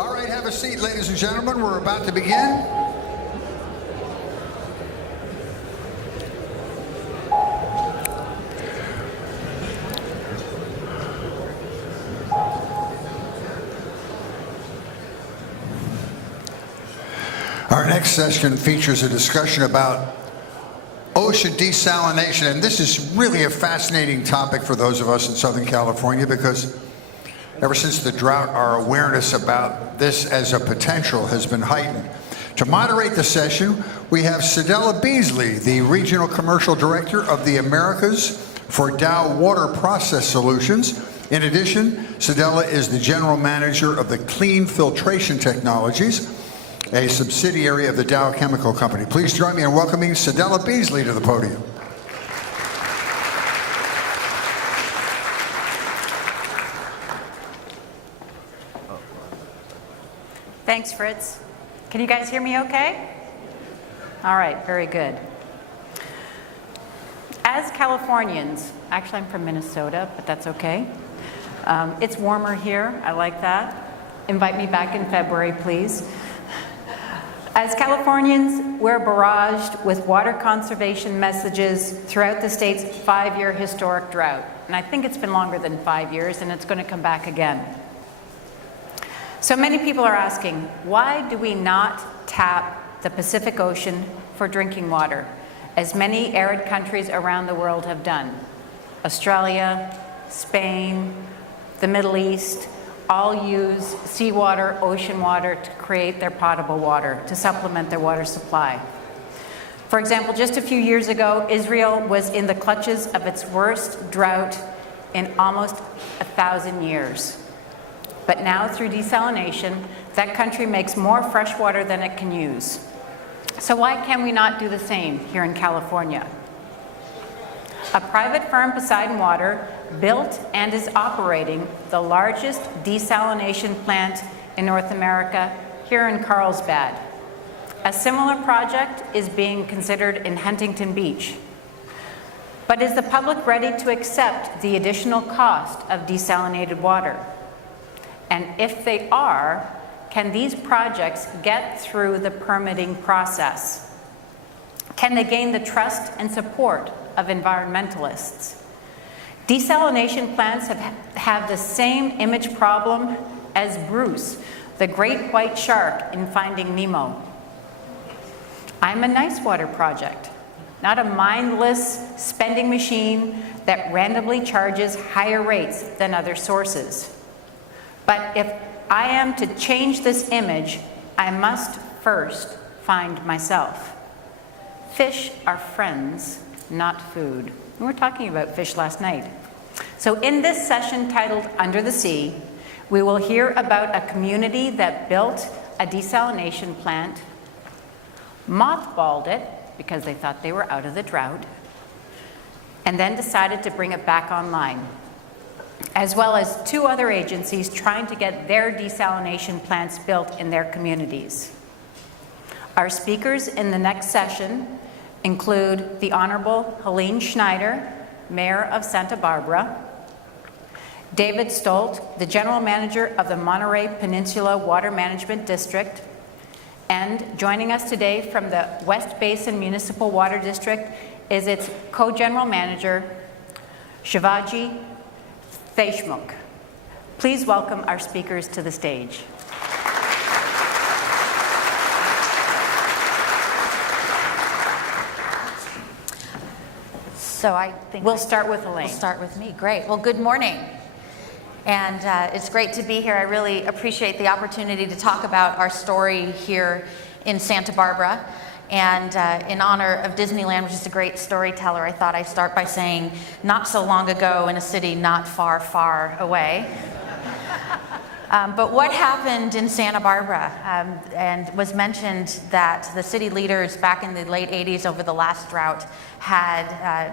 All right, have a seat, ladies and gentlemen. We're about to begin. Our next session features a discussion about ocean desalination, and this is really a fascinating topic for those of us in Southern California because ever since the drought, our awareness about this as a potential has been heightened. To moderate the session, we have Cedella Beazley, the Regional Commercial Director of the Americas for Dow Water Process Solutions. In addition, Cedella is the General Manager of the Clean Filtration Technologies, a subsidiary of the Dow Chemical Company. Please join me in welcoming Cedella Beazley to the podium. Thanks, Fritz. Can you guys hear me okay? All right, very good. As Californians, actually I'm from Minnesota, but that's okay. It's warmer here, I like that. Invite me back in February, please. As Californians, we're barraged with water conservation messages throughout the state's 5-year historic drought. And I think it's been longer than 5 years, and it's going to come back again. So many people are asking, why do we not tap the Pacific Ocean for drinking water, as many arid countries around the world have done? Australia, Spain, the Middle East, all use seawater, ocean water to create their potable water, to supplement their water supply. For example, just a few years ago, Israel was in the clutches of its worst drought in almost 1,000 years. But now, through desalination, that country makes more fresh water than it can use. So why can we not do the same here in California? A private firm, Poseidon Water, built and is operating the largest desalination plant in North America here in Carlsbad. A similar project is being considered in Huntington Beach. But is the public ready to accept the additional cost of desalinated water? And if they are, can these projects get through the permitting process? Can they gain the trust and support of environmentalists? Desalination plants have the same image problem as Bruce, the great white shark in Finding Nemo. I'm a nice water project, not a mindless spending machine that randomly charges higher rates than other sources. But if I am to change this image, I must first find myself. Fish are friends, not food. We were talking about fish last night. So in this session titled Under the Sea, we will hear about a community that built a desalination plant, mothballed it because they thought they were out of the drought, and then decided to bring it back online, as well as 2 other agencies trying to get their desalination plants built in their communities. Our speakers in the next session include the Honorable Helene Schneider, Mayor of Santa Barbara, David Stoldt, the General Manager of the Monterey Peninsula Water Management District, and joining us today from the West Basin Municipal Water District is its Co-General Manager, Shivaji, Deshmukh. Please welcome our speakers to the stage. So I think we'll start with Helene. We'll start with me. Great. Well, good morning. And it's great to be here. I really appreciate the opportunity to talk about our story here in Santa Barbara. And in honor of Disneyland, which is a great storyteller, I thought I'd start by saying, not so long ago in a city not far, far away. But what happened in Santa Barbara, and was mentioned that the city leaders back in the late 80s over the last drought had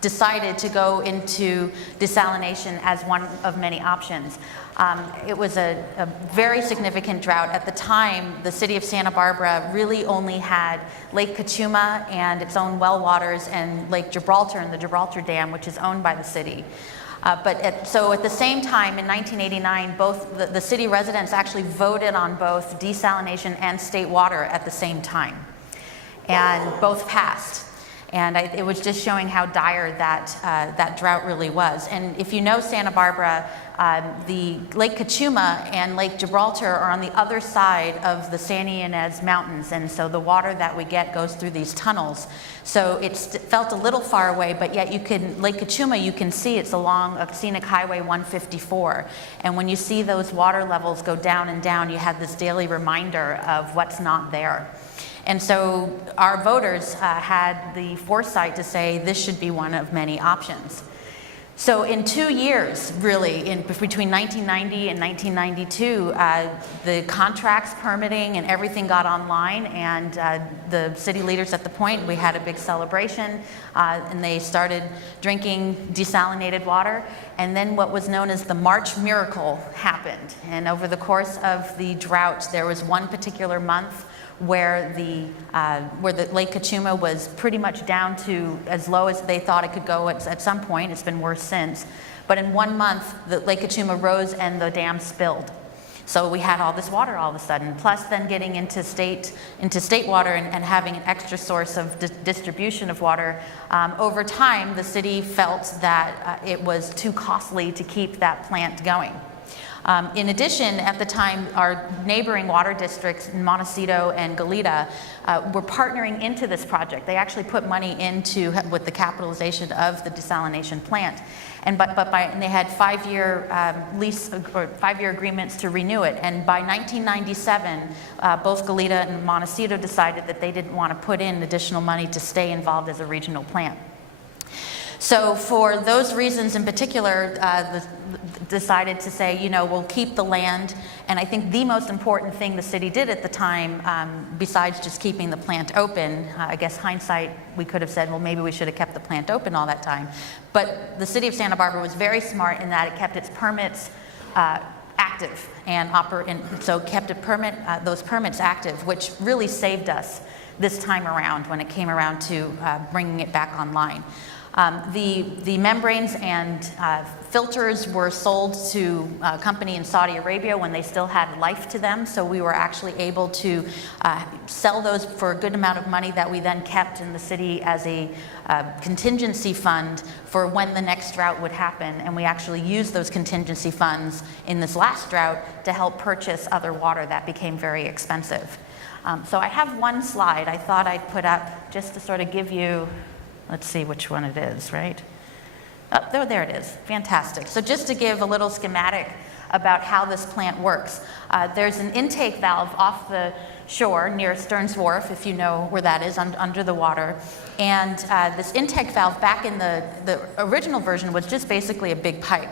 decided to go into desalination as one of many options. It was a very significant drought. At the time, the city of Santa Barbara really only had Lake Cachuma and its own well waters and Lake Gibraltar and the Gibraltar Dam, which is owned by the city. So at the same time, in 1989, both the city residents actually voted on both desalination and state water at the same time. And both passed. And it was just showing how dire that drought really was. And if you know Santa Barbara, the Lake Cachuma and Lake Gibraltar are on the other side of the San Ynez Mountains, and so the water that we get goes through these tunnels. So it felt a little far away, but yet Lake Cachuma, you can see it's along a scenic highway 154. And when you see those water levels go down and down, you have this daily reminder of what's not there. And so our voters had the foresight to say this should be one of many options. So in 2 years, really, between 1990 and 1992, the contracts, permitting, and everything got online, and the city leaders at the point, we had a big celebration, and they started drinking desalinated water. And then what was known as the March Miracle happened. And over the course of the drought, there was one particular month where the Lake Cachuma was pretty much down to as low as they thought it could go at some point. It's been worse since. But in 1 month, the Lake Cachuma rose and the dam spilled. So we had all this water all of a sudden, plus then getting into state water and having an extra source of distribution of water. Over time, the city felt that it was too costly to keep that plant going. In addition, at the time, our neighboring water districts, Montecito and Goleta, were partnering into this project. They actually put money into with the capitalization of the desalination plant, and they had 5-year lease or 5-year agreements to renew it. And by 1997, both Goleta and Montecito decided that they didn't want to put in additional money to stay involved as a regional plant. So for those reasons in particular, decided to say, you know, we'll keep the land. And I think the most important thing the city did at the time, besides just keeping the plant open, I guess hindsight, we could have said, well, maybe we should have kept the plant open all that time. But the city of Santa Barbara was very smart in that it kept its permits active and so kept those permits active, which really saved us this time around when it came around to bringing it back online. The membranes and filters were sold to a company in Saudi Arabia when they still had life to them, so we were actually able to sell those for a good amount of money that we then kept in the city as a contingency fund for when the next drought would happen, and we actually used those contingency funds in this last drought to help purchase other water that became very expensive. So I have one slide I thought I'd put up just to sort of give you. Let's see which one it is, right? Oh, there it is. Fantastic. So just to give a little schematic about how this plant works. There's an intake valve off the shore near Stearns Wharf, if you know where that is, under the water. And this intake valve back in the original version was just basically a big pipe.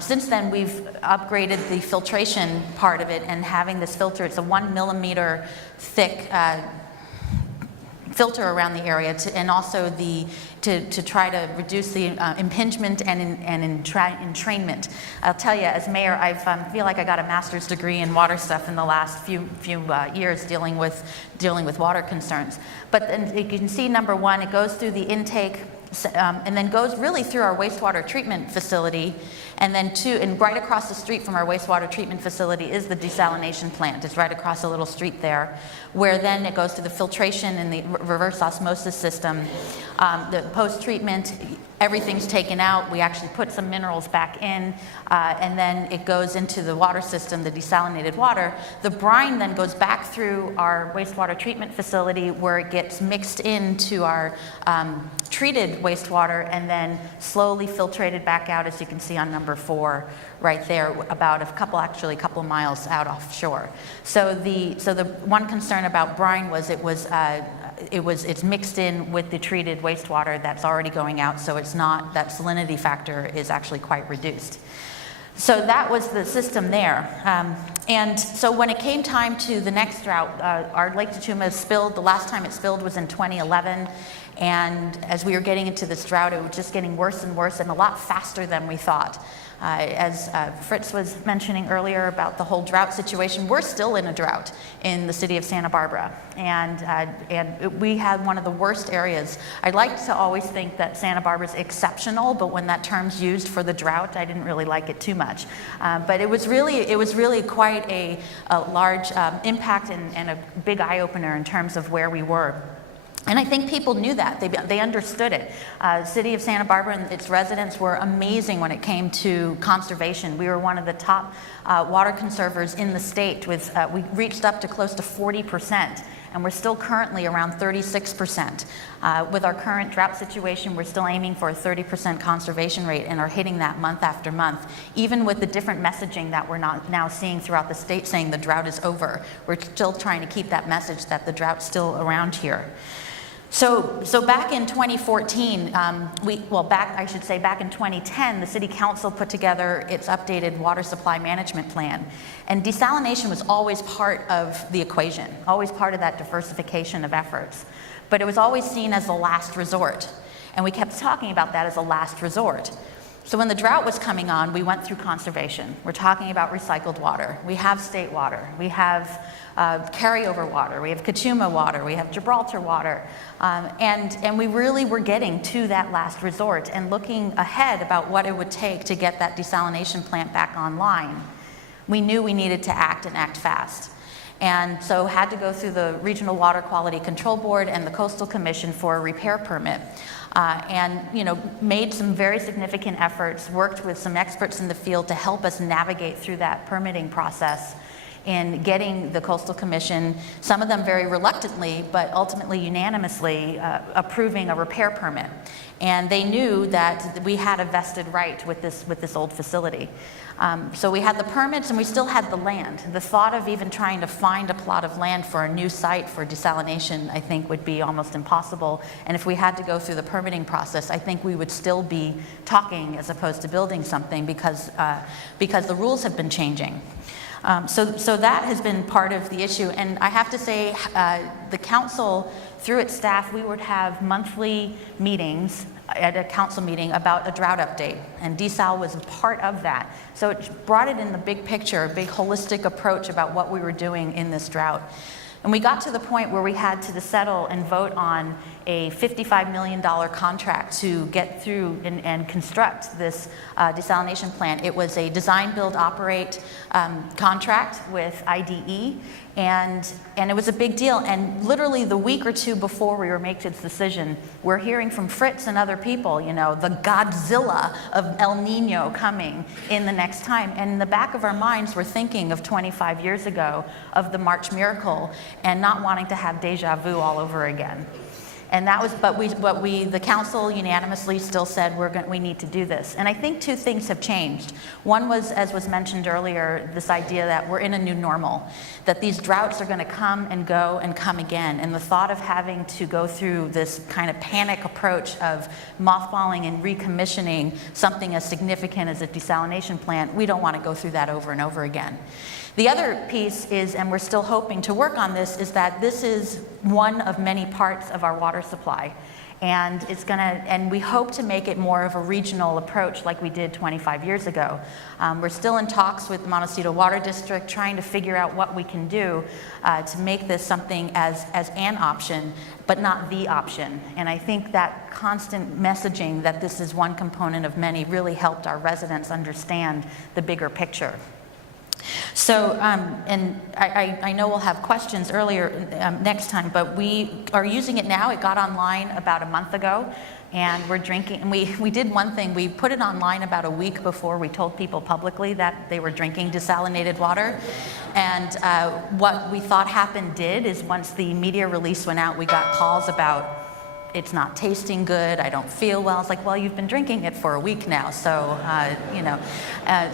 Since then, we've upgraded the filtration part of it and having this filter. It's a 1 millimeter thick filter around the area, and also to try to reduce the impingement and entrainment. I'll tell you, as mayor, I feel like I got a master's degree in water stuff in the last few years dealing with water concerns. But then you can see, number one, it goes through the intake and then goes really through our wastewater treatment facility, and then and right across the street from our wastewater treatment facility is the desalination plant. It's right across a little street there, where then it goes to the filtration and the reverse osmosis system. The post-treatment, everything's taken out. We actually put some minerals back in, and then it goes into the water system, the desalinated water. The brine then goes back through our wastewater treatment facility, where it gets mixed into our treated wastewater and then slowly filtrated back out, as you can see on number 4 right there, about a couple miles out offshore. So the one concern about brine was it's mixed in with the treated wastewater that's already going out, so it's not, that salinity factor is actually quite reduced. So that was the system there. And so when it came time to the next drought, our Lake Deshmukh spilled. The last time it spilled was in 2011. And as we were getting into this drought, it was just getting worse and worse and a lot faster than we thought. As Fritz was mentioning earlier about the whole drought situation, we're still in a drought in the city of Santa Barbara. And we had one of the worst areas. I'd like to always think that Santa Barbara is exceptional, but when that term's used for the drought, I didn't really like it too much. But it was really quite a large impact and a big eye-opener in terms of where we were. And I think people knew that. They understood it. City of Santa Barbara and its residents were amazing when it came to conservation. We were one of the top water conservers in the state. With we reached up to close to 40%, and we're still currently around 36%. With our current drought situation, we're still aiming for a 30% conservation rate and are hitting that month after month. Even with the different messaging that we're now seeing throughout the state saying the drought is over, we're still trying to keep that message that the drought's still around here. So back in 2014, back in 2010, the City Council put together its updated water supply management plan. And desalination was always part of the equation, always part of that diversification of efforts. But it was always seen as the last resort. And we kept talking about that as a last resort. So when the drought was coming on, we went through conservation. We're talking about recycled water. We have state water. We have carryover water. We have Kachuma water. We have Gibraltar water. And we really were getting to that last resort and looking ahead about what it would take to get that desalination plant back online. We knew we needed to act and act fast. And so had to go through the Regional Water Quality Control Board and the Coastal Commission for a repair permit. And made some very significant efforts, worked with some experts in the field to help us navigate through that permitting process in getting the Coastal Commission, some of them very reluctantly, but ultimately unanimously approving a repair permit. And they knew that we had a vested right with this old facility. So we had the permits and we still had the land. The thought of even trying to find a plot of land for a new site for desalination, I think, would be almost impossible. And if we had to go through the permitting process, I think we would still be talking as opposed to building something because the rules have been changing. So that has been part of the issue. And I have to say, the council, through its staff, we would have monthly meetings at a council meeting about a drought update, and Desal was a part of that. So it brought it in the big picture, a big holistic approach about what we were doing in this drought. And we got to the point where we had to settle and vote on a $55 million contract to get through and construct this desalination plant. It was a design, build, operate contract with IDE, and it was a big deal. And literally the week or two before we were making this decision, we're hearing from Fritz and other people, the Godzilla of El Nino coming in the next time. And in the back of our minds, we're thinking of 25 years ago of the March Miracle and not wanting to have deja vu all over again. And that was, the council unanimously still said we need to do this. And I think two things have changed. One was, as was mentioned earlier, this idea that we're in a new normal, that these droughts are going to come and go and come again. And the thought of having to go through this kind of panic approach of mothballing and recommissioning something as significant as a desalination plant, we don't want to go through that over and over again. The other piece is, and we're still hoping to work on this, is that this is one of many parts of our water supply. And and we hope to make it more of a regional approach like we did 25 years ago. We're still in talks with the Montecito Water District, trying to figure out what we can do to make this something as an option, but not the option. And I think that constant messaging that this is one component of many really helped our residents understand the bigger picture. So, and I know we'll have questions earlier next time, but we are using it now. It got online about a month ago, and we're drinking. And we did one thing. We put it online about a week before we told people publicly that they were drinking desalinated water. And what we thought happened is once the media release went out, we got calls about, it's not tasting good, I don't feel well. It's like, well, you've been drinking it for a week now, so,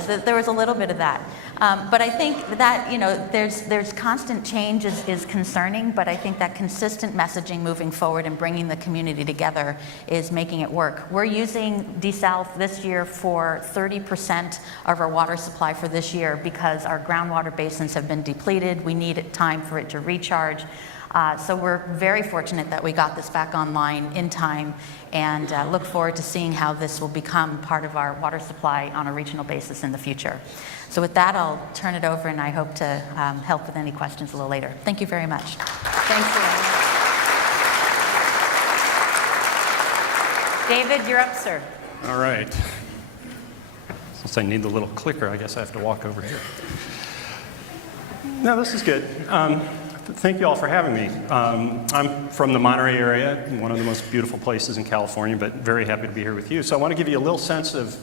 so there was a little bit of that. But I think that, there's constant change is concerning, but I think that consistent messaging moving forward and bringing the community together is making it work. We're using Desal this year for 30% of our water supply for this year because our groundwater basins have been depleted. We need time for it to recharge. So we're very fortunate that we got this back online in time, and look forward to seeing how this will become part of our water supply on a regional basis in the future. So with that, I'll turn it over, and I hope to help with any questions a little later. Thank you very much. Thanks, Helene. David, you're up, sir. All right. Since I need the little clicker, I guess I have to walk over here. No, this is good. Thank you all for having me. I'm from the Monterey area, one of the most beautiful places in California, but very happy to be here with you. So I want to give you a little sense of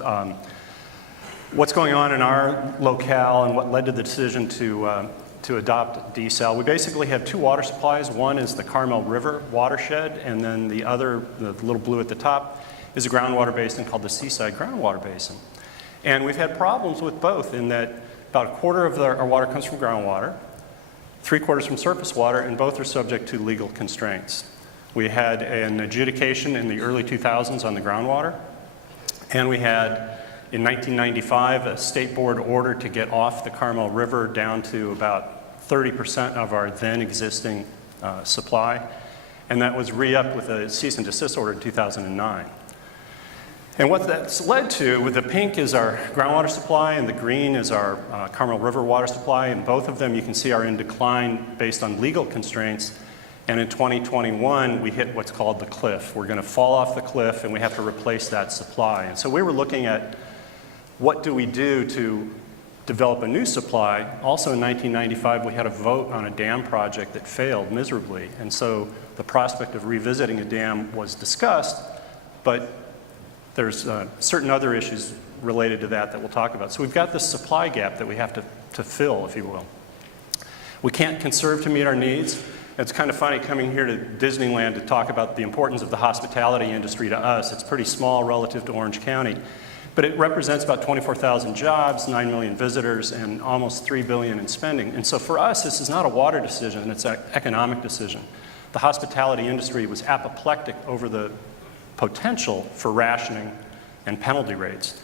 what's going on in our locale and what led to the decision to adopt Desal. We basically have two water supplies. One is the Carmel River watershed, and then the other, the little blue at the top, is a groundwater basin called the Seaside Groundwater Basin. And we've had problems with both in that about a quarter of our water comes from groundwater, 3/4 from surface water, and both are subject to legal constraints. We had an adjudication in the early 2000s on the groundwater, and we had, in 1995, a state board order to get off the Carmel River down to about 30% of our then existing supply, and that was re-upped with a cease and desist order in 2009. And what that's led to, with the pink is our groundwater supply and the green is our Carmel River water supply, and both of them you can see are in decline based on legal constraints. And in 2021, we hit what's called the cliff. We're going to fall off the cliff and we have to replace that supply. And so we were looking at what do we do to develop a new supply. Also in 1995, we had a vote on a dam project that failed miserably. And so the prospect of revisiting a dam was discussed, but there's certain other issues related to that we'll talk about. So we've got this supply gap that we have to fill, if you will. We can't conserve to meet our needs. It's kind of funny coming here to Disneyland to talk about the importance of the hospitality industry to us. It's pretty small relative to Orange County, but it represents about 24,000 jobs, 9 million visitors, and almost $3 billion in spending. And so for us, this is not a water decision, it's an economic decision. The hospitality industry was apoplectic over the potential for rationing and penalty rates.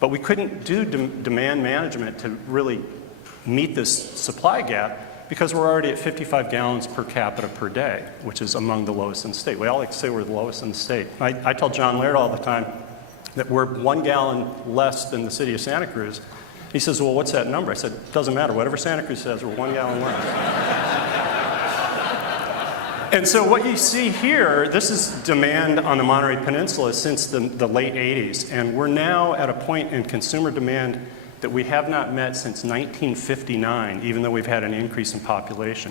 But we couldn't do demand management to really meet this supply gap because we're already at 55 gallons per capita per day, which is among the lowest in the state. We all like to say we're the lowest in the state. I tell John Laird all the time that we're 1 gallon less than the city of Santa Cruz. He says, well, what's that number? I said, it doesn't matter. Whatever Santa Cruz says, we're 1 gallon less. And so what you see here, this is demand on the Monterey Peninsula since the late 80s. And we're now at a point in consumer demand that we have not met since 1959, even though we've had an increase in population.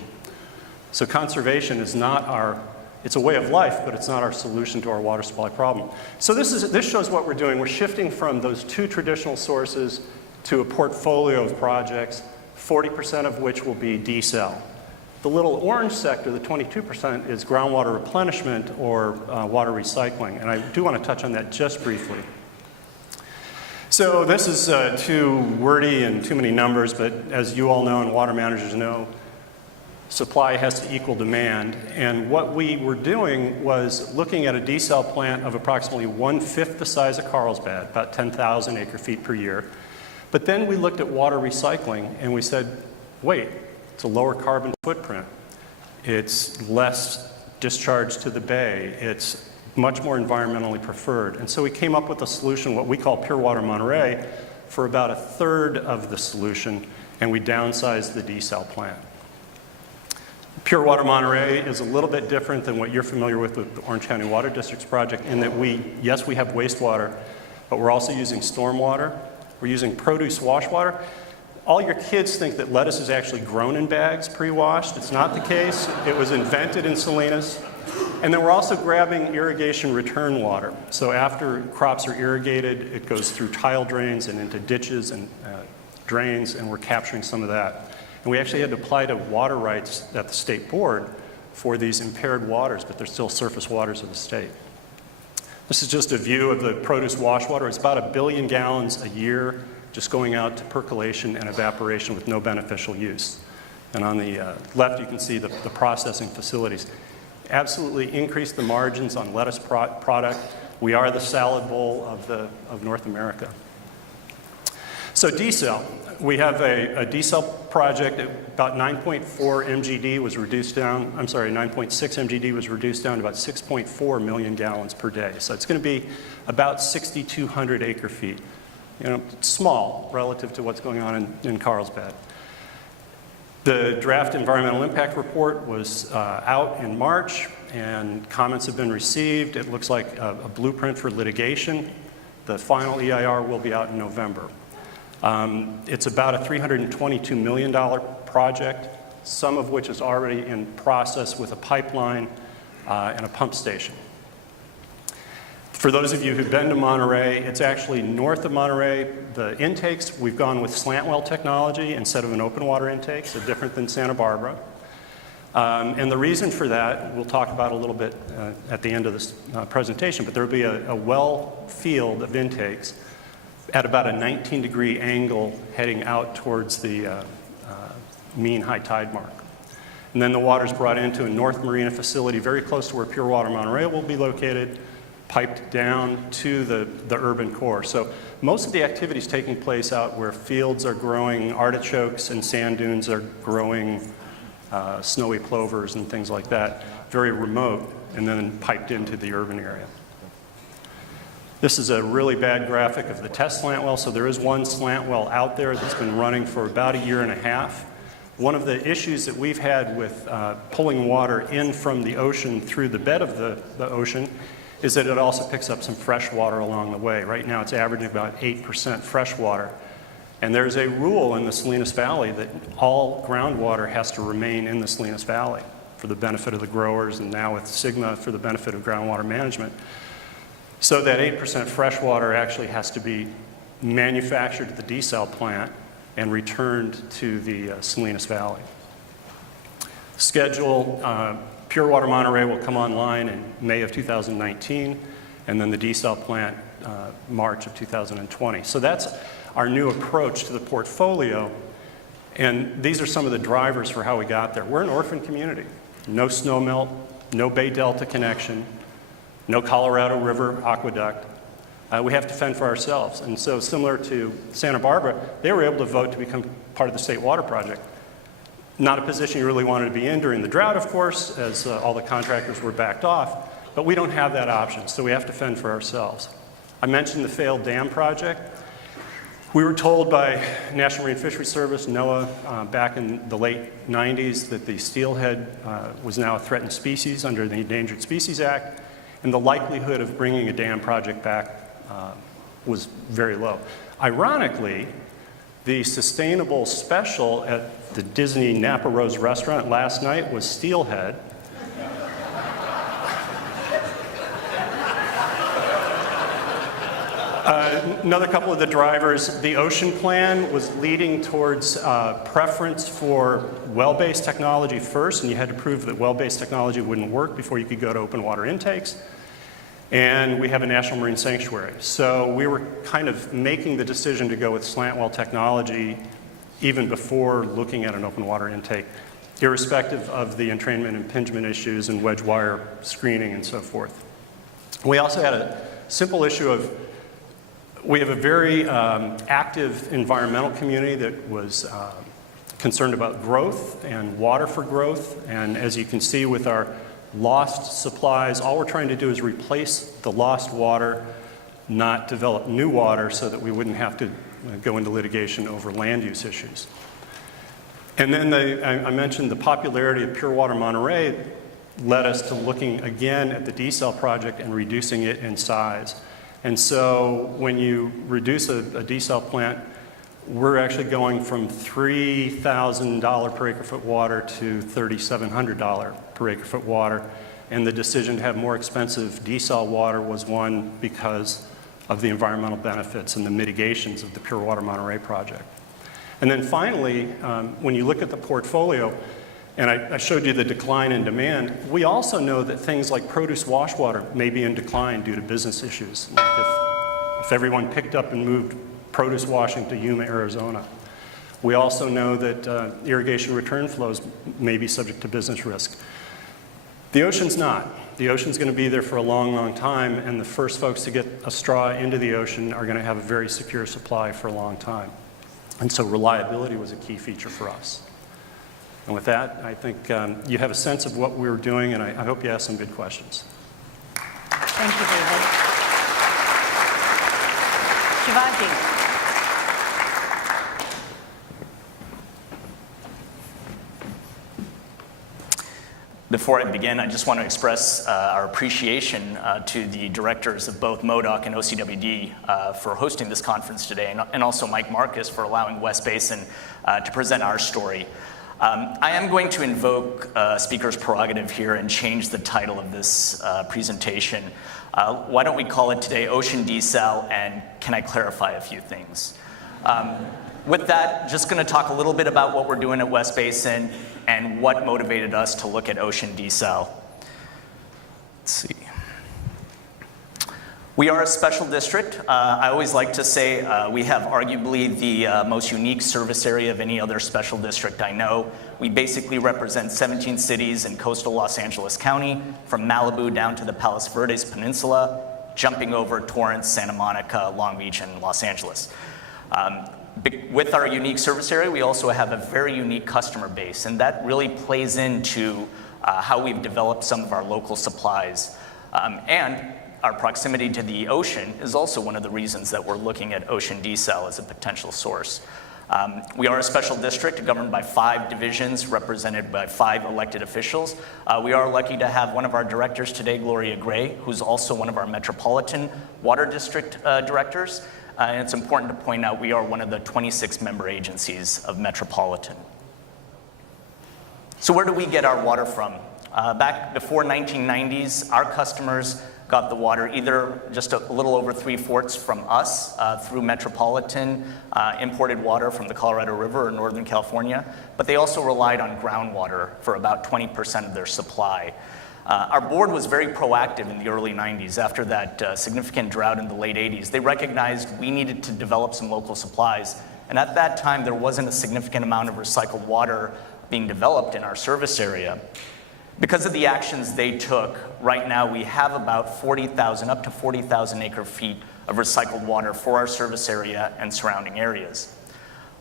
So conservation is not it's a way of life, but it's not our solution to our water supply problem. So this shows what we're doing. We're shifting from those two traditional sources to a portfolio of projects, 40% of which will be desal. The little orange sector, the 22%, is groundwater replenishment or water recycling, and I do want to touch on that just briefly. So this is too wordy and too many numbers, but as you all know and water managers know, supply has to equal demand, and what we were doing was looking at a desal plant of approximately 1/5 the size of Carlsbad, about 10,000 acre-feet per year. But then we looked at water recycling and we said, wait, it's a lower carbon footprint. It's less discharge to the bay. It's much more environmentally preferred. And so we came up with a solution, what we call Pure Water Monterey, for about 1/3 of the solution, and we downsized the desal plant. Pure Water Monterey is a little bit different than what you're familiar with the Orange County Water Districts project in that yes, we have wastewater, but we're also using stormwater. We're using produce wash water. All your kids think that lettuce is actually grown in bags pre-washed. It's not the case. It was invented in Salinas. And then we're also grabbing irrigation return water. So after crops are irrigated, it goes through tile drains and into ditches and drains, and we're capturing some of that. And we actually had to apply to water rights at the state board for these impaired waters, but they're still surface waters of the state. This is just a view of the produce wash water. It's about 1 billion gallons a year just going out to percolation and evaporation with no beneficial use. And on the left, you can see the processing facilities. Absolutely increase the margins on lettuce product. We are the salad bowl of North America. So Desal, we have a Desal project. About 9.4 MGD was reduced down, 9.6 MGD was reduced down to about 6.4 million gallons per day. So it's going to be about 6,200 acre feet. You know, small relative to what's going on in Carlsbad. The draft environmental impact report was out in March, and comments have been received. It looks like a blueprint for litigation. The final EIR will be out in November. It's about a $322 million project, some of which is already in process with a pipeline and a pump station. For those of you who've been to Monterey, it's actually north of Monterey. The intakes, we've gone with slant well technology instead of an open water intake, so different than Santa Barbara. And the reason for that, we'll talk about a little bit at the end of this presentation, but there will be a well field of intakes at about a 19-degree angle heading out towards the mean high tide mark. And then the water is brought into a North Marina facility very close to where Pure Water Monterey will be located, piped down to the urban core. So most of the activity is taking place out where fields are growing artichokes and sand dunes are growing snowy plovers and things like that, very remote, and then piped into the urban area. This is a really bad graphic of the test slant well. So there is one slant well out there that's been running for about a year and a half. One of the issues that we've had with pulling water in from the ocean through the bed of the ocean is that it also picks up some fresh water along the way. Right now it's averaging about 8% fresh water. And there's a rule in the Salinas Valley that all groundwater has to remain in the Salinas Valley for the benefit of the growers, and now with Sigma for the benefit of groundwater management. So that 8% fresh water actually has to be manufactured at the Desal plant and returned to the Salinas Valley. Schedule, Pure Water Monterey will come online in May of 2019, and then the Desal plant March of 2020. So that's our new approach to the portfolio, and these are some of the drivers for how we got there. We're an orphan community. No snowmelt, no Bay Delta connection, no Colorado River aqueduct. We have to fend for ourselves. And so similar to Santa Barbara, they were able to vote to become part of the State Water Project. Not a position you really wanted to be in during the drought, of course, as all the contractors were backed off, but we don't have that option, so we have to fend for ourselves. I mentioned the failed dam project. We were told by National Marine Fisheries Service, NOAA, back in the late 90s that the steelhead was now a threatened species under the Endangered Species Act, and the likelihood of bringing a dam project back was very low. Ironically, the sustainable special at the Disney Napa Rose restaurant last night was steelhead. Another couple of the drivers, the ocean plan was leading towards preference for well-based technology first, and you had to prove that well-based technology wouldn't work before you could go to open water intakes. And we have a national marine sanctuary. So we were kind of making the decision to go with slant well technology even before looking at an open water intake, irrespective of the entrainment and impingement issues and wedge wire screening and so forth. We also had a simple issue of, we have a very active environmental community that was concerned about growth and water for growth. And as you can see with our lost supplies, all we're trying to do is replace the lost water, not develop new water so that we wouldn't have to go into litigation over land use issues. And then I mentioned the popularity of Pure Water Monterey led us to looking again at the Desal project and reducing it in size. And so when you reduce a Desal plant, we're actually going from $3,000 per acre foot water to $3,700 per acre foot water. And the decision to have more expensive Desal water was one because of the environmental benefits and the mitigations of the Pure Water Monterey project. And then finally, when you look at the portfolio, and I showed you the decline in demand, we also know that things like produce wash water may be in decline due to business issues. Like if everyone picked up and moved produce washing to Yuma, Arizona. We also know that irrigation return flows may be subject to business risk. The ocean's not. The ocean's going to be there for a long, long time, and the first folks to get a straw into the ocean are going to have a very secure supply for a long time. And so reliability was a key feature for us. And with that, I think you have a sense of what we're doing, and I hope you ask some good questions. Thank you, David. Shivaji. Before I begin, I just want to express our appreciation to the directors of both MODOC and OCWD for hosting this conference today, and also Mike Marcus for allowing West Basin to present our story. I am going to invoke speaker's prerogative here and change the title of this presentation. Why don't we call it today Ocean Desal, and can I clarify a few things? With that, just going to talk a little bit about what we're doing at West Basin and what motivated us to look at Ocean Desal. Let's see. We are a special district. I always like to say we have arguably the most unique service area of any other special district I know. We basically represent 17 cities in coastal Los Angeles County, from Malibu down to the Palos Verdes Peninsula, jumping over Torrance, Santa Monica, Long Beach, and Los Angeles. With our unique service area, we also have a very unique customer base, and that really plays into how we've developed some of our local supplies. And our proximity to the ocean is also one of the reasons that we're looking at Ocean Desal as a potential source. We are a special district governed by 5 divisions represented by 5 elected officials. We are lucky to have one of our directors today, Gloria Gray, who's also one of our Metropolitan Water District directors. And it's important to point out we are one of the 26 member agencies of Metropolitan. So where do we get our water from? Back before 1990s, our customers got the water either just a little over 3/4 from us through Metropolitan, imported water from the Colorado River or Northern California, but they also relied on groundwater for about 20% of their supply. Our board was very proactive in the early 90s. After that significant drought in the late 80s, they recognized we needed to develop some local supplies. And at that time, there wasn't a significant amount of recycled water being developed in our service area. Because of the actions they took, right now we have about 40,000, up to 40,000 acre feet of recycled water for our service area and surrounding areas.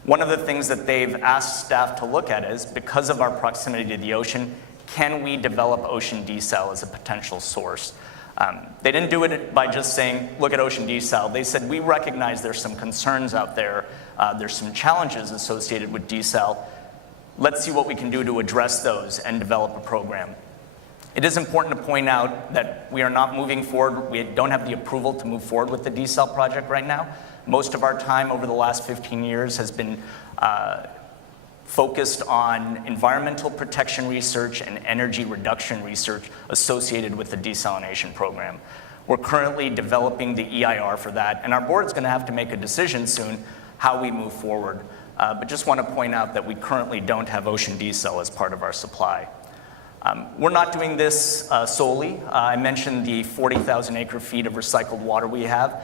One of the things that they've asked staff to look at is, because of our proximity to the ocean, can we develop Ocean Desal as a potential source? They didn't do it by just saying, look at Ocean Desal. They said, we recognize there's some concerns out there. There's some challenges associated with desal. Let's see what we can do to address those and develop a program. It is important to point out that we are not moving forward. We don't have the approval to move forward with the desal project right now. Most of our time over the last 15 years has been focused on environmental protection research and energy reduction research associated with the desalination program. We're currently developing the EIR for that, and our board's going to have to make a decision soon how we move forward. But just want to point out that we currently don't have Ocean Desal as part of our supply. We're not doing this solely. I mentioned the 40,000 acre feet of recycled water we have.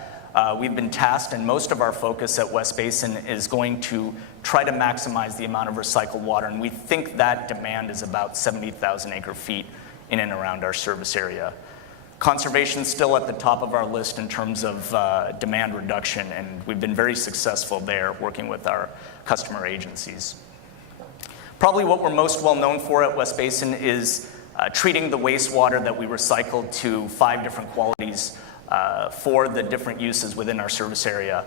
We've been tasked, and most of our focus at West Basin is going to try to maximize the amount of recycled water, and we think that demand is about 70,000 acre feet in and around our service area. Conservation's still at the top of our list in terms of demand reduction, and we've been very successful there working with our customer agencies. Probably what we're most well known for at West Basin is treating the wastewater that we recycle to 5 different qualities for the different uses within our service area.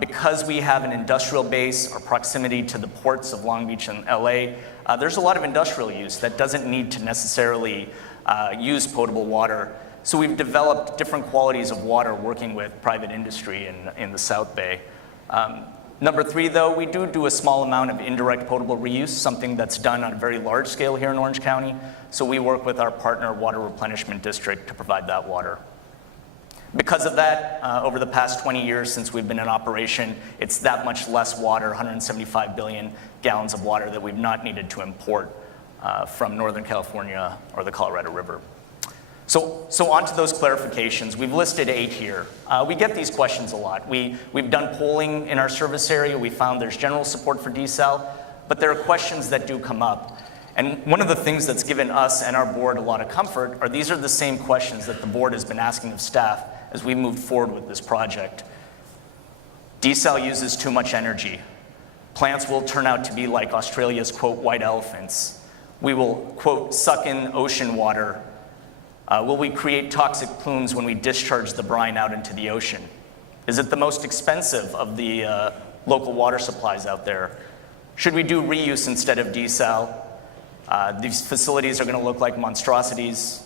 Because we have an industrial base, our proximity to the ports of Long Beach and LA, there's a lot of industrial use that doesn't need to necessarily use potable water. So we've developed different qualities of water working with private industry in the South Bay. Number 3, though, we do a small amount of indirect potable reuse, something that's done on a very large scale here in Orange County. So we work with our partner Water Replenishment District to provide that water. Because of that, over the past 20 years since we've been in operation, it's that much less water, 175 billion gallons of water that we've not needed to import from Northern California or the Colorado River. So on to those clarifications. We've listed 8 here. We get these questions a lot. We've done polling in our service area. We found there's general support for desal, but there are questions that do come up. And one of the things that's given us and our board a lot of comfort are these are the same questions that the board has been asking of staff as we moved forward with this project. Desal uses too much energy. Plants will turn out to be like Australia's, quote, white elephants. We will, quote, suck in ocean water. Will we create toxic plumes when we discharge the brine out into the ocean? Is it the most expensive of the local water supplies out there? Should we do reuse instead of desal? These facilities are going to look like monstrosities,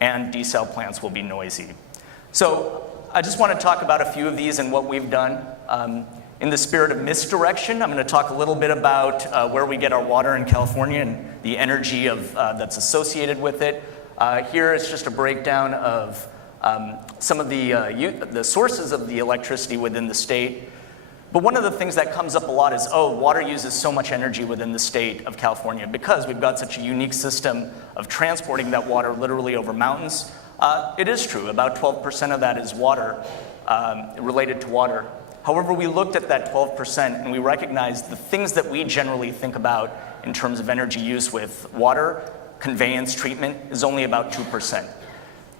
and desal plants will be noisy. So I just want to talk about a few of these and what we've done. In the spirit of misdirection, I'm going to talk a little bit about where we get our water in California and the energy that's associated with it. Here is just a breakdown of some of the sources of the electricity within the state. But one of the things that comes up a lot is, oh, water uses so much energy within the state of California because we've got such a unique system of transporting that water literally over mountains. It is true, about 12% of that is water, related to water. However, we looked at that 12% and we recognized the things that we generally think about in terms of energy use with water, conveyance, treatment, is only about 2%.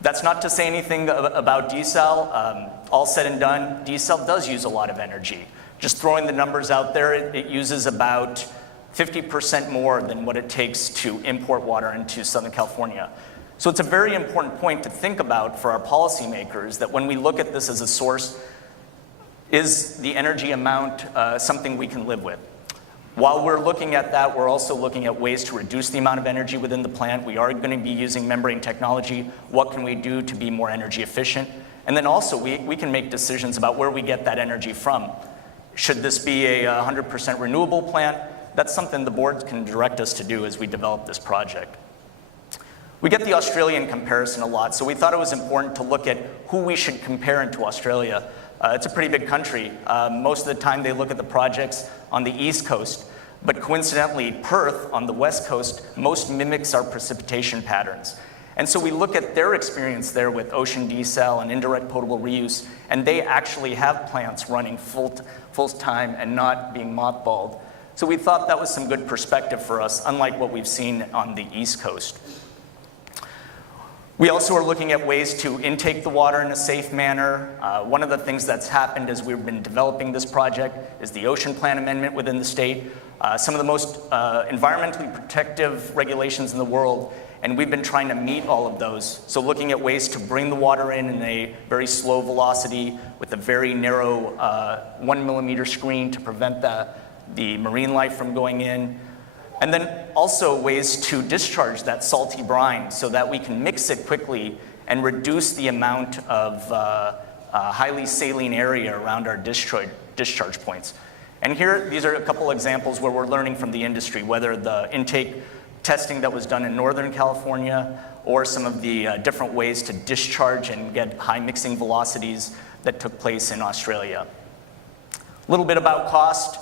That's not to say anything about desal. All said and done, desal does use a lot of energy. Just throwing the numbers out there, it uses about 50% more than what it takes to import water into Southern California. So it's a very important point to think about for our policymakers, that when we look at this as a source, is the energy amount something we can live with? While we're looking at that, we're also looking at ways to reduce the amount of energy within the plant. We are going to be using membrane technology. What can we do to be more energy efficient? And then also, we can make decisions about where we get that energy from. Should this be a 100% renewable plant? That's something the board can direct us to do as we develop this project. We get the Australian comparison a lot, so we thought it was important to look at who we should compare into Australia. It's a pretty big country. Most of the time they look at the projects on the East Coast, but coincidentally, Perth on the West Coast most mimics our precipitation patterns. And so we look at their experience there with ocean desal and indirect potable reuse, and they actually have plants running full time and not being mothballed. So we thought that was some good perspective for us, unlike what we've seen on the East Coast. We also are looking at ways to intake the water in a safe manner. One of the things that's happened as we've been developing this project is the ocean plan amendment within the state. Some of the most environmentally protective regulations in the world, and we've been trying to meet all of those. So looking at ways to bring the water in a very slow velocity with a very narrow 1 millimeter screen to prevent the marine life from going in. And then also ways to discharge that salty brine so that we can mix it quickly and reduce the amount of highly saline area around our discharge points. And here, these are a couple examples where we're learning from the industry, whether the intake testing that was done in Northern California or some of the different ways to discharge and get high mixing velocities that took place in Australia. A little bit about cost.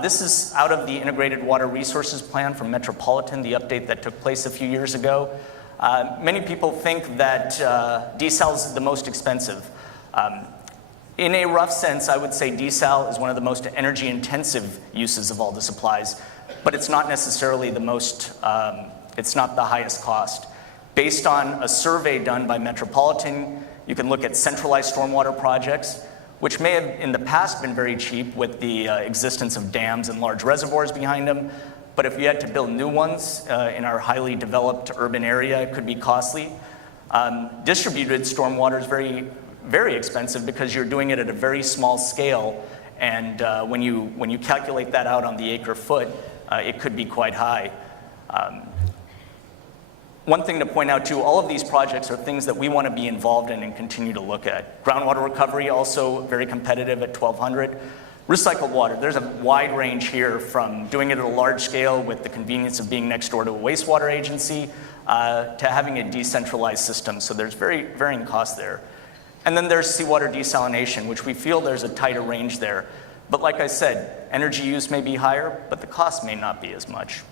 This is out of the Integrated Water Resources Plan from Metropolitan, the update that took place a few years ago. Many people think that desal is the most expensive. In a rough sense, I would say desal is one of the most energy-intensive uses of all the supplies, but it's not necessarily the most, it's not the highest cost. Based on a survey done by Metropolitan, you can look at centralized stormwater projects, which may have in the past been very cheap with the existence of dams and large reservoirs behind them. But if you had to build new ones in our highly developed urban area, it could be costly. Distributed stormwater is very, very expensive because you're doing it at a very small scale. And when you calculate that out on the acre foot, it could be quite high. One thing to point out too, all of these projects are things that we want to be involved in and continue to look at. Groundwater recovery, also very competitive at $1,200. Recycled water, there's a wide range here from doing it at a large scale with the convenience of being next door to a wastewater agency to having a decentralized system. So there's varying costs there. And then there's seawater desalination, which we feel there's a tighter range there. But like I said, energy use may be higher, but the cost may not be as much.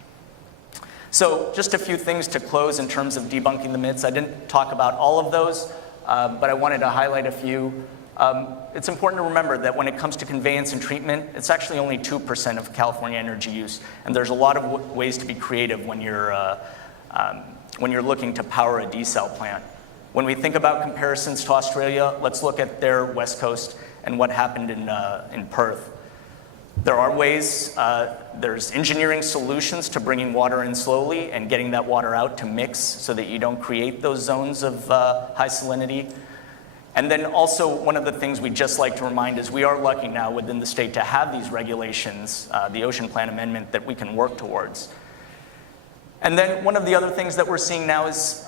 So just a few things to close in terms of debunking the myths. I didn't talk about all of those, but I wanted to highlight a few. It's important to remember that when it comes to conveyance and treatment, it's actually only 2% of California energy use. And there's a lot of ways to be creative when you're looking to power a desal plant. When we think about comparisons to Australia, let's look at their west coast and what happened in Perth. There are ways, there's engineering solutions to bringing water in slowly and getting that water out to mix so that you don't create those zones of high salinity. And then also one of the things we'd just like to remind is we are lucky now within the state to have these regulations, the Ocean Plan Amendment, that we can work towards. And then one of the other things that we're seeing now is,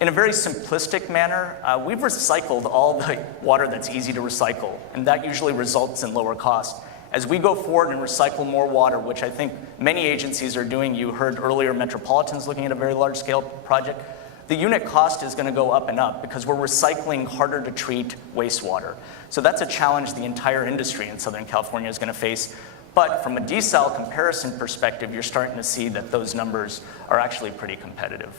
in a very simplistic manner, we've recycled all the water that's easy to recycle, and that usually results in lower cost. As we go forward and recycle more water, which I think many agencies are doing, you heard earlier Metropolitan's looking at a very large-scale project, the unit cost is going to go up and up because we're recycling harder to treat wastewater. So that's a challenge the entire industry in Southern California is going to face. But from a desal comparison perspective, you're starting to see that those numbers are actually pretty competitive.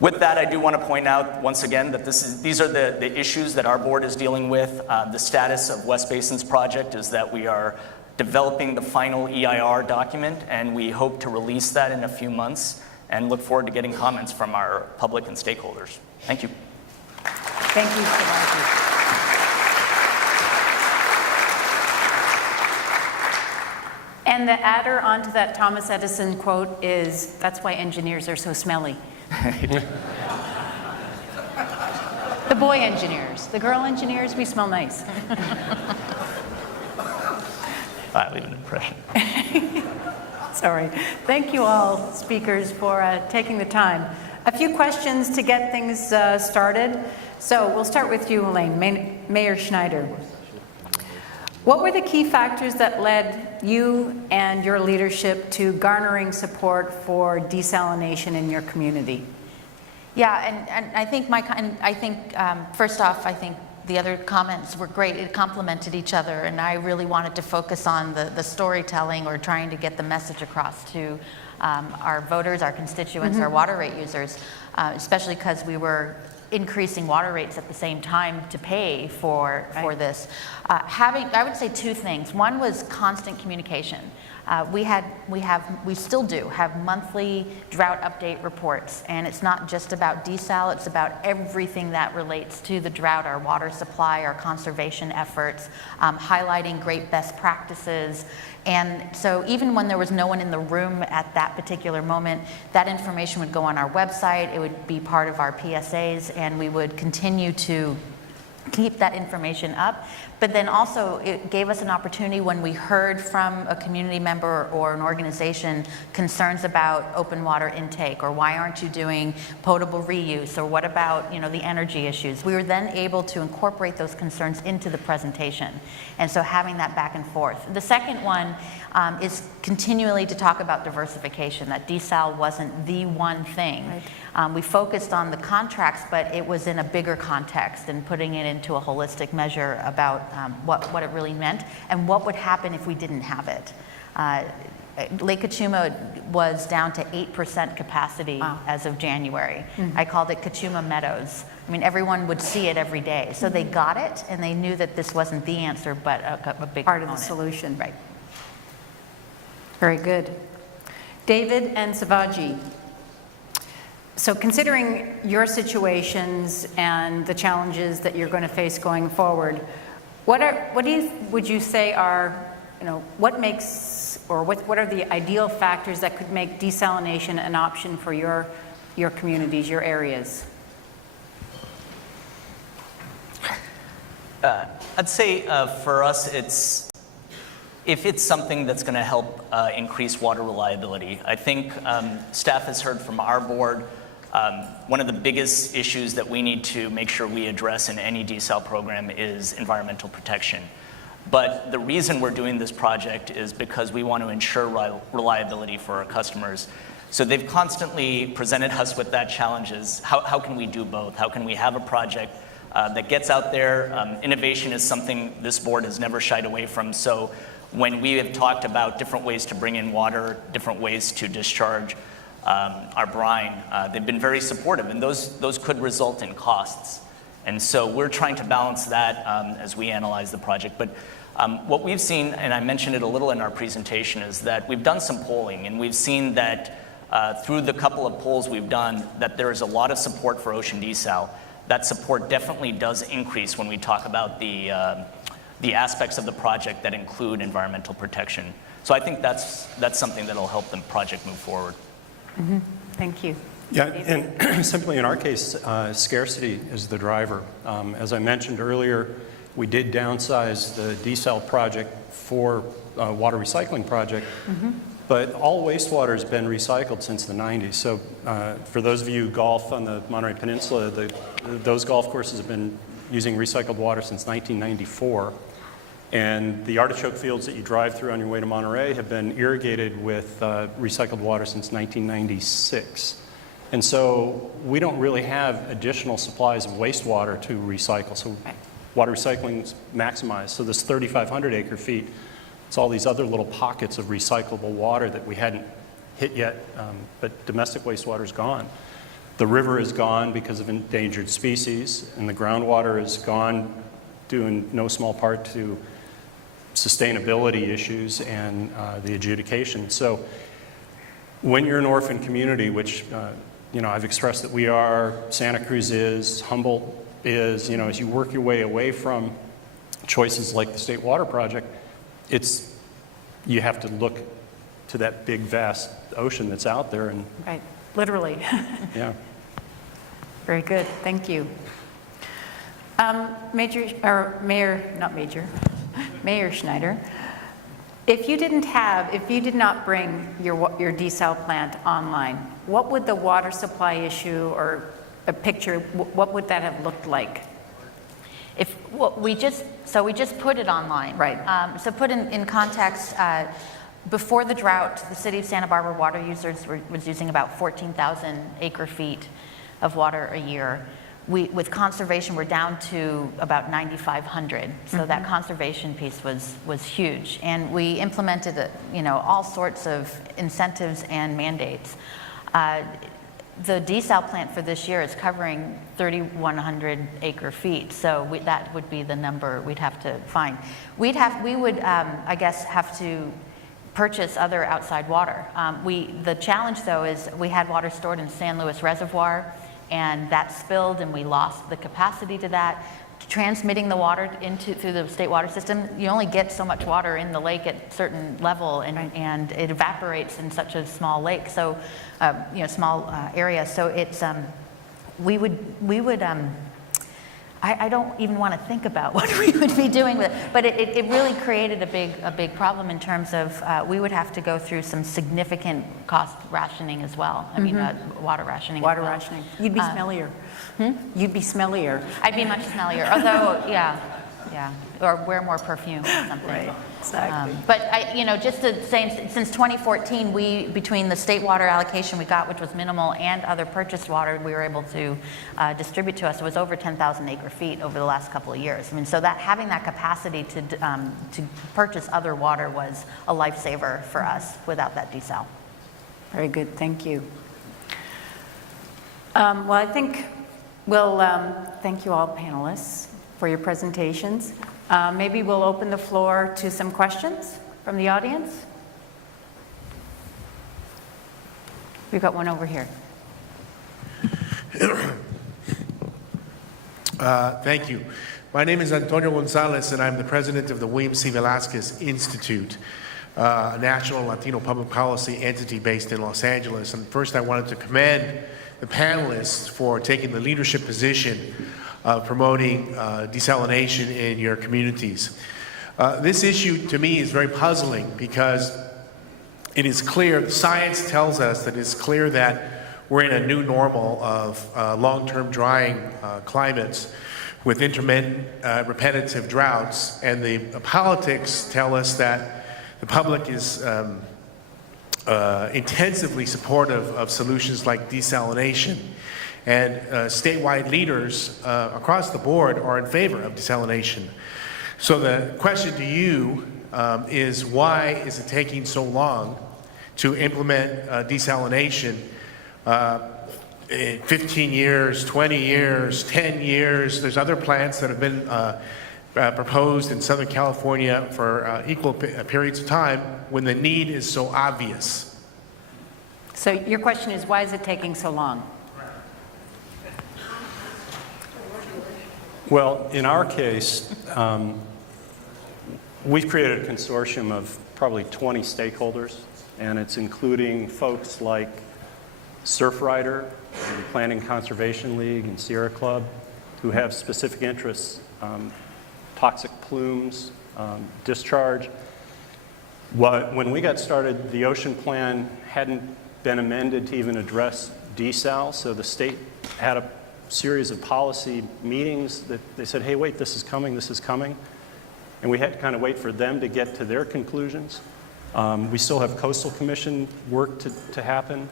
With that, I do want to point out once again that these are the issues that our board is dealing with. The status of West Basin's project is that we are developing the final EIR document, and we hope to release that in a few months and look forward to getting comments from our public and stakeholders. Thank you. Thank you, Shivaji. And the adder onto that Thomas Edison quote is, that's why engineers are so smelly. The boy engineers. The girl engineers, we smell nice. I leave an impression. Sorry. Thank you all, speakers, for taking the time. A few questions to get things started. So we'll start with you, Helene, Mayor Schneider. What were the key factors that led you and your leadership to garnering support for desalination in your community? Yeah, and I think first off, I think the other comments were great. It complemented each other, and I really wanted to focus on the storytelling or trying to get the message across to our voters, our constituents, our water rate users, especially because we were increasing water rates at the same time to pay for this. I would say two things. One was constant communication. We still do have monthly drought update reports, and it's not just about desal, it's about everything that relates to the drought, our water supply, our conservation efforts, highlighting great best practices. And so even when there was no one in the room at that particular moment, that information would go on our website, it would be part of our PSAs, and we would continue to keep that information up. But then also it gave us an opportunity when we heard from a community member or an organization concerns about open water intake, or why aren't you doing potable reuse, or what about the energy issues. We were then able to incorporate those concerns into the presentation, and so having that back and forth. The second one is continually to talk about diversification, that desal wasn't the one thing. Right. We focused on the contracts, but it was in a bigger context and putting it into a holistic measure about what it really meant and what would happen if we didn't have it. Lake Cachuma was down to 8% capacity as of January. I called it Cachuma Meadows. I mean, everyone would see it every day. So they got it, and they knew that this wasn't the answer, but a big part of the component. solution. Right. Very good. David and Shivaji. So considering your situations and the challenges that you're going to face going forward, would you say are, what makes, or what are the ideal factors that could make desalination an option for your communities, your areas? I'd say for us, if it's something that's going to help increase water reliability. I think staff has heard from our board, one of the biggest issues that we need to make sure we address in any desal program is environmental protection. But the reason we're doing this project is because we want to ensure reliability for our customers. So they've constantly presented us with that challenge is how can we do both? How can we have a project that gets out there? Innovation is something this board has never shied away from. So when we have talked about different ways to bring in water, different ways to discharge our brine, they've been very supportive, and those could result in costs. And so we're trying to balance that as we analyze the project. But what we've seen, and I mentioned it a little in our presentation, is that we've done some polling, and we've seen that through the couple of polls we've done, that there is a lot of support for ocean desal. That support definitely does increase when we talk about the the aspects of the project that include environmental protection. So I think that's something that'll help the project move forward. Thank you. Yeah, and simply in our case, scarcity is the driver. As I mentioned earlier, we did downsize the Desal project for a water recycling project, but all wastewater has been recycled since the 90s. So for those of you who golf on the Monterey Peninsula, those golf courses have been using recycled water since 1994. And the artichoke fields that you drive through on your way to Monterey have been irrigated with recycled water since 1996. And so we don't really have additional supplies of wastewater to recycle. So water recycling is maximized. So this 3,500 acre feet, it's all these other little pockets of recyclable water that we hadn't hit yet, but domestic wastewater is gone. The river is gone because of endangered species, and the groundwater is gone due in no small part to sustainability issues and the adjudication. So when you're an orphan community, which I've expressed that we are, Santa Cruz is, Humboldt is, as you work your way away from choices like the State Water Project, you have to look to that big, vast ocean that's out there. And Right, literally. yeah. Very good, thank you. Mayor Schneider, if you did not bring your desal plant online, what would the water supply issue or a picture, what would that have looked like? We just put it online. Right. So put in context, before the drought, the city of Santa Barbara water users was using about 14,000 acre feet of water a year. With conservation, we're down to about 9,500. So that conservation piece was huge, and we implemented all sorts of incentives and mandates. The desal plant for this year is covering 3,100 acre feet, so that would be the number we'd have to find. We would, I guess, have to purchase other outside water. The challenge, though, is we had water stored in San Luis Reservoir, and that spilled, and we lost the capacity to that. Transmitting the water through the state water system, you only get so much water in the lake at a certain level, and it evaporates in such a small lake, so small area. So it's we would. I don't even want to think about what we would be doing with it, but it really created a big problem in terms of we would have to go through some significant cost rationing as well. I mean, water rationing. Water as well. rationing. You'd be smellier. You'd be smellier. I'd be much smellier, although, yeah, or wear more perfume or something. Right, exactly. But just to say, since 2014, between the state water allocation we got, which was minimal, and other purchased water we were able to distribute to us, it was over 10,000 acre feet over the last couple of years. I mean, so that having that capacity to purchase other water was a lifesaver for us without that desal. Very good, thank you. Well, I think we'll thank you all panelists for your presentations. Maybe we'll open the floor to some questions from the audience. We've got one over here. Thank you. My name is Antonio Gonzalez, and I'm the president of the William C. Velasquez Institute, a national Latino public policy entity based in Los Angeles. And first, I wanted to commend the panelists for taking the leadership position of promoting desalination in your communities. This issue, to me, is very puzzling because it is clear, the science tells us that it's clear that we're in a new normal of long-term drying climates with intermittent, repetitive droughts, and the politics tell us that the public is intensively supportive of solutions like desalination. And statewide leaders across the board are in favor of desalination. So the question to you is, why is it taking so long to implement desalination? 15 years, 20 years, 10 years. There's other plants that have been proposed in Southern California for equal periods of time when the need is so obvious. So your question is, why is it taking so long? Well, in our case, we've created a consortium of probably 20 stakeholders, and it's including folks like Surfrider, and Planning Conservation League, and Sierra Club, who have specific interests, toxic plumes, discharge. When we got started, the ocean plan hadn't been amended to even address desal, so the state had a series of policy meetings that they said, hey, wait, this is coming, and we had to kind of wait for them to get to their conclusions. We still have Coastal Commission work to happen.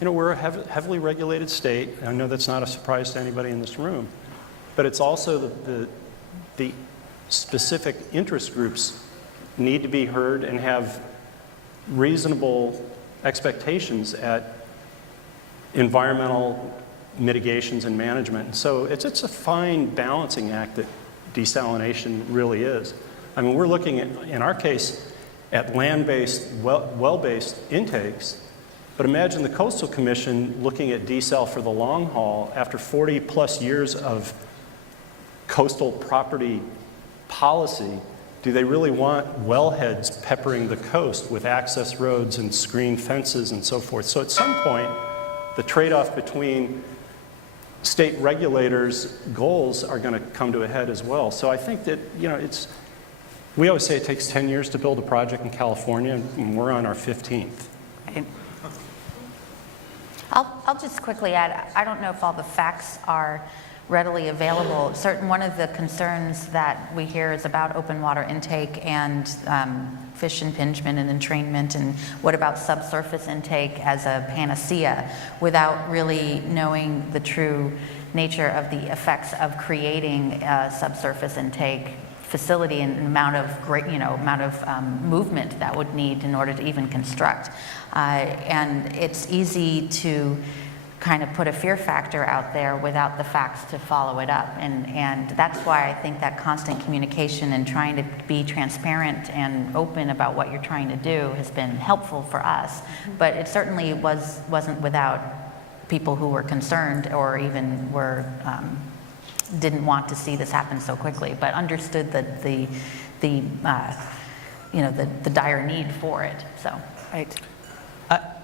You know, we're a heavily regulated state. I know that's not a surprise to anybody in this room, but it's also the specific interest groups need to be heard and have reasonable expectations at environmental mitigations and management. And so it's a fine balancing act that desalination really is. I mean, we're looking at, in our case, at land-based, well-based intakes, but imagine the Coastal Commission looking at desal for the long haul after 40 plus years of coastal property policy. Do they really want wellheads peppering the coast with access roads and screen fences and so forth? So at some point, the trade-off between state regulators' goals are going to come to a head as well. So I think that, you know, we always say it takes 10 years to build a project in California, and we're on our 15th. I'll just quickly add, I don't know if all the facts are readily available. One of the concerns that we hear is about open water intake and fish impingement and entrainment, and what about subsurface intake as a panacea, without really knowing the true nature of the effects of creating a subsurface intake facility and amount of movement that would need in order to even construct. And it's easy to kind of put a fear factor out there without the facts to follow it up. And that's why I think that constant communication and trying to be transparent and open about what you're trying to do has been helpful for us. But it certainly wasn't without people who were concerned or even didn't want to see this happen so quickly, but understood that the dire need for it. So, right.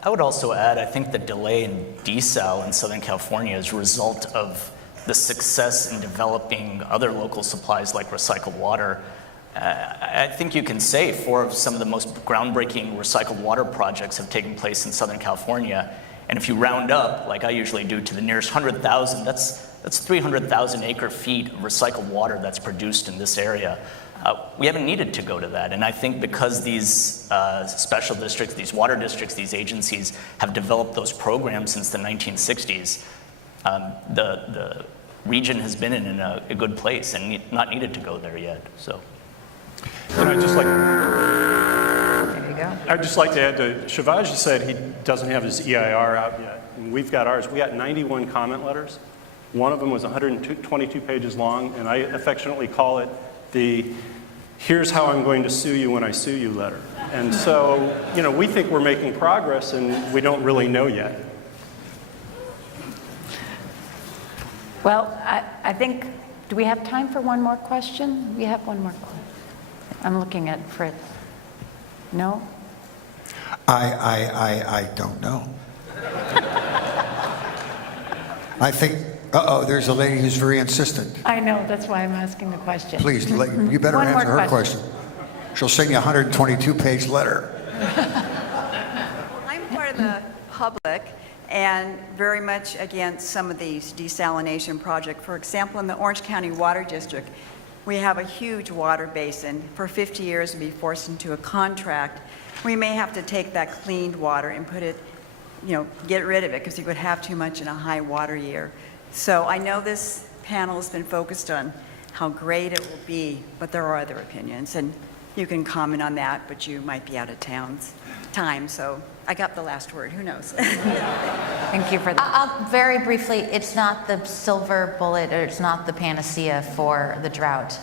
I would also add, I think the delay in desal in Southern California is a result of the success in developing other local supplies like recycled water. I think you can say 4 of some of the most groundbreaking recycled water projects have taken place in Southern California. And if you round up, like I usually do, to the nearest 100,000, that's 300,000 acre feet of recycled water that's produced in this area. We haven't needed to go to that, and I think because these special districts, these water districts, these agencies have developed those programs since the 1960s, the region has been in a good place and not needed to go there yet. So, and I'd just like, There you go. I'd just like to add to, Shivaji said he doesn't have his EIR out yet, and we've got ours. We got 91 comment letters. One of them was 122 pages long, and I affectionately call it the "here's how I'm going to sue you when I sue you" letter. And so, you know, we think we're making progress, and we don't really know yet. Well, I think, do we have time for one more question? We have one more question. I'm looking at Fritz. No? I don't know. I think, there's a lady who's very insistent. I know, that's why I'm asking the question. Please, you better One more answer her question. She'll send you a 122-page letter. I'm part of the public and very much against some of these desalination projects. For example, in the Orange County Water District, we have a huge water basin. For 50 years, we'll be forced into a contract. We may have to take that cleaned water and put it, get rid of it because you would have too much in a high water year. So I know this panel has been focused on how great it will be, but there are other opinions, and you can comment on that, but you might be out of time, so I got the last word. Who knows? Thank you for that. I'll very briefly, it's not the silver bullet, or it's not the panacea for the drought.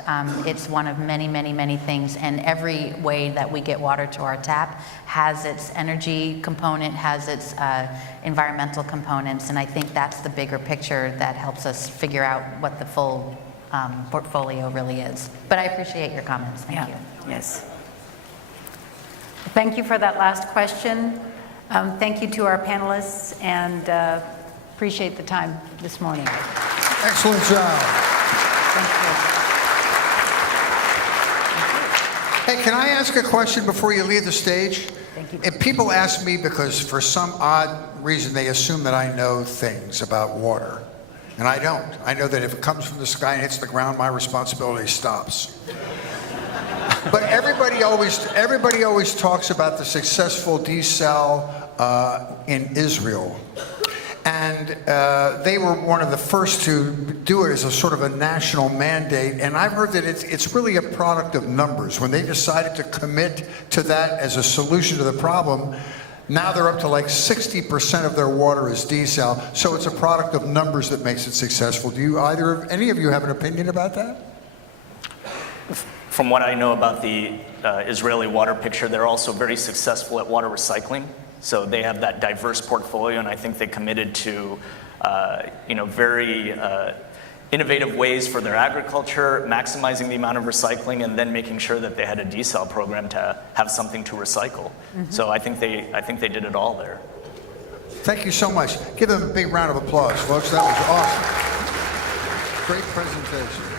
It's one of many, many, many things, and every way that we get water to our tap has its energy component, has its environmental components, and I think that's the bigger picture that helps us figure out what the full portfolio really is. But I appreciate your comments. Thank you. Yes. Thank you for that last question. Thank you to our panelists, and appreciate the time this morning. Excellent job. Thank you. Hey, can I ask a question before you leave the stage? Thank you. If people ask me because for some odd reason they assume that I know things about water, and I don't. I know that if it comes from the sky and hits the ground, my responsibility stops. But everybody always talks about the successful desal in Israel. And they were one of the first to do it as a sort of a national mandate. And I've heard that it's really a product of numbers. When they decided to commit to that as a solution to the problem, now they're up to like 60% of their water is desal. So it's a product of numbers that makes it successful. Do any of you have an opinion about that? From what I know about the Israeli water picture, they're also very successful at water recycling. So they have that diverse portfolio, and I think they committed to, very innovative ways for their agriculture, maximizing the amount of recycling, and then making sure that they had a desal program to have something to recycle. Mm-hmm. So I think they did it all there. Thank you so much. Give them a big round of applause, folks. That was awesome. Great presentation.